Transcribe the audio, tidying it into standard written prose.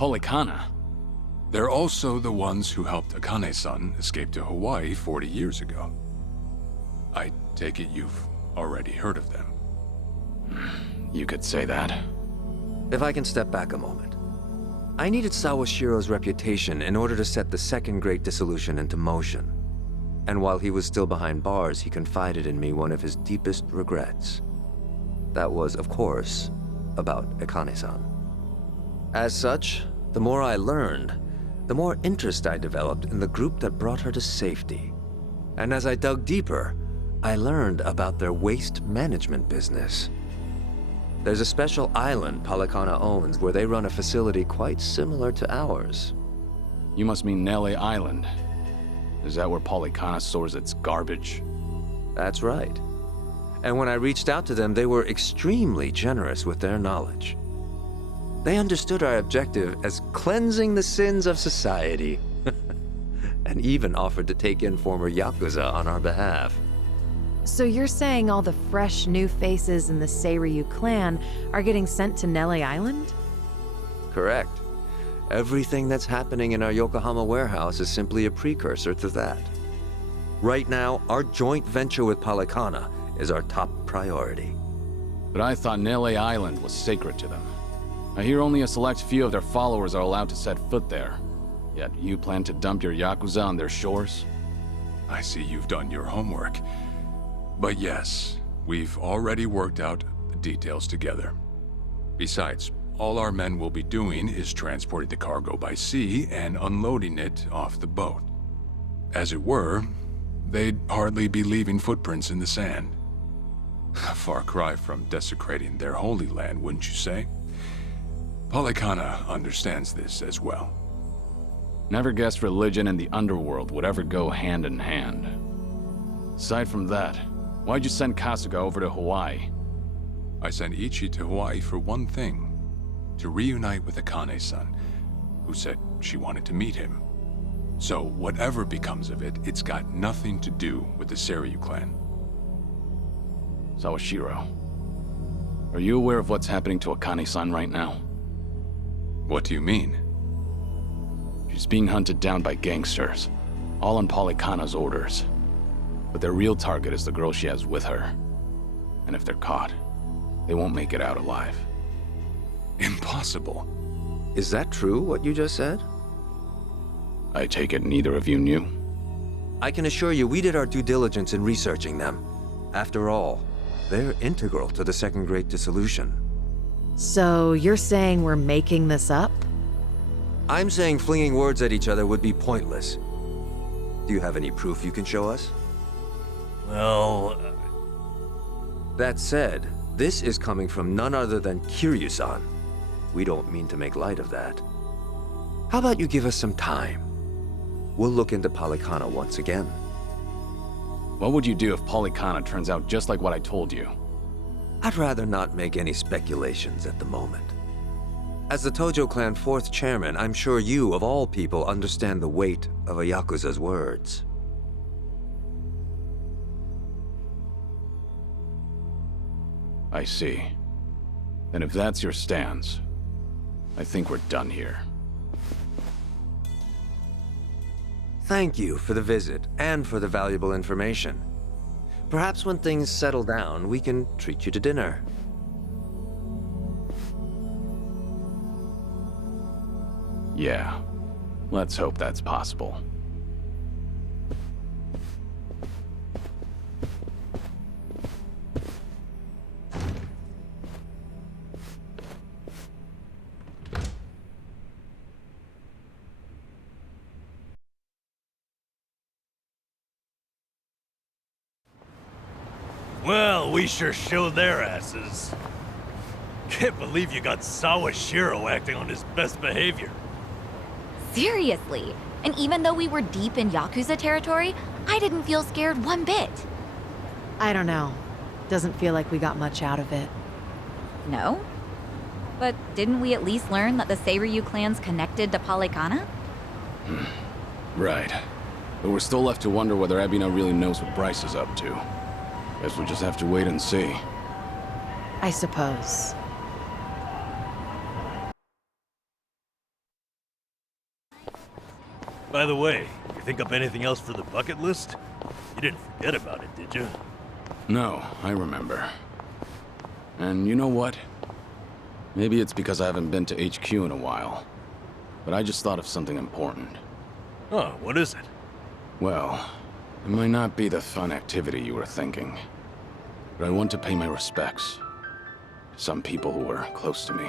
Polikana? They're also the ones who helped Akane-san escape to Hawaii 40 years ago. I take it you've already heard of them. You could say that. If I can step back a moment. I needed Sawashiro's reputation in order to set the second Great Dissolution into motion. And while he was still behind bars, he confided in me one of his deepest regrets. That was, of course, about Akane-san. As such, the more I learned, the more interest I developed in the group that brought her to safety. And as I dug deeper, I learned about their waste management business. There's a special island Polikana owns where they run a facility quite similar to ours. You must mean Nele Island. Is that where Polikana stores its garbage? That's right. And when I reached out to them, they were extremely generous with their knowledge. They understood our objective as cleansing the sins of society, and even offered to take in former Yakuza on our behalf. So you're saying all the fresh new faces in the Seiryu clan are getting sent to Nele Island? Correct. Everything that's happening in our Yokohama warehouse is simply a precursor to that. Right now, our joint venture with Polikana is our top priority. But I thought Nele Island was sacred to them. I hear only a select few of their followers are allowed to set foot there. Yet you plan to dump your Yakuza on their shores? I see you've done your homework. But yes, we've already worked out the details together. Besides, all our men will be doing is transporting the cargo by sea and unloading it off the boat. As it were, they'd hardly be leaving footprints in the sand. A far cry from desecrating their holy land, wouldn't you say? Polikana understands this as well. Never guessed religion and the underworld would ever go hand in hand. Aside from that, why'd you send Kasuga over to Hawaii? I sent Ichi to Hawaii for one thing. To reunite with Akane-san, who said she wanted to meet him. So whatever becomes of it, it's got nothing to do with the Seiryu clan. Sawashiro, are you aware of what's happening to Akane-san right now? What do you mean? She's being hunted down by gangsters, all on Polikana's orders. But their real target is the girl she has with her. And if they're caught, they won't make it out alive. Impossible. Is that true, what you just said? I take it neither of you knew? I can assure you we did our due diligence in researching them. After all, they're integral to the Second Great Dissolution. So you're saying we're making this up? I'm saying flinging words at each other would be pointless. Do you have any proof you can show us? Well... That said, this is coming from none other than Kiryu-san. We don't mean to make light of that. How about you give us some time? We'll look into Polikana once again. What would you do if Polikana turns out just like what I told you? I'd rather not make any speculations at the moment. As the Tojo clan 4th chairman, I'm sure you, of all people, understand the weight of a Yakuza's words. I see. And if that's your stance, I think we're done here. Thank you for the visit and for the valuable information. Perhaps when things settle down, we can treat you to dinner. Yeah, let's hope that's possible. Well, we sure showed their asses. Can't believe you got Sawashiro acting on his best behavior. Seriously. And even though we were deep in Yakuza territory, I didn't feel scared one bit. I don't know. Doesn't feel like we got much out of it. No? But didn't we at least learn that the Seiryu clan's connected to Polikana? Right. But we're still left to wonder whether Ebina really knows what Bryce is up to. Guess we'll just have to wait and see. I suppose. By the way, you think up anything else for the bucket list? You didn't forget about it, did you? No, I remember. And you know what? Maybe it's because I haven't been to HQ in a while. But I just thought of something important. Oh, what is it? Well, it might not be the fun activity you were thinking. But I want to pay my respects to some people who were close to me.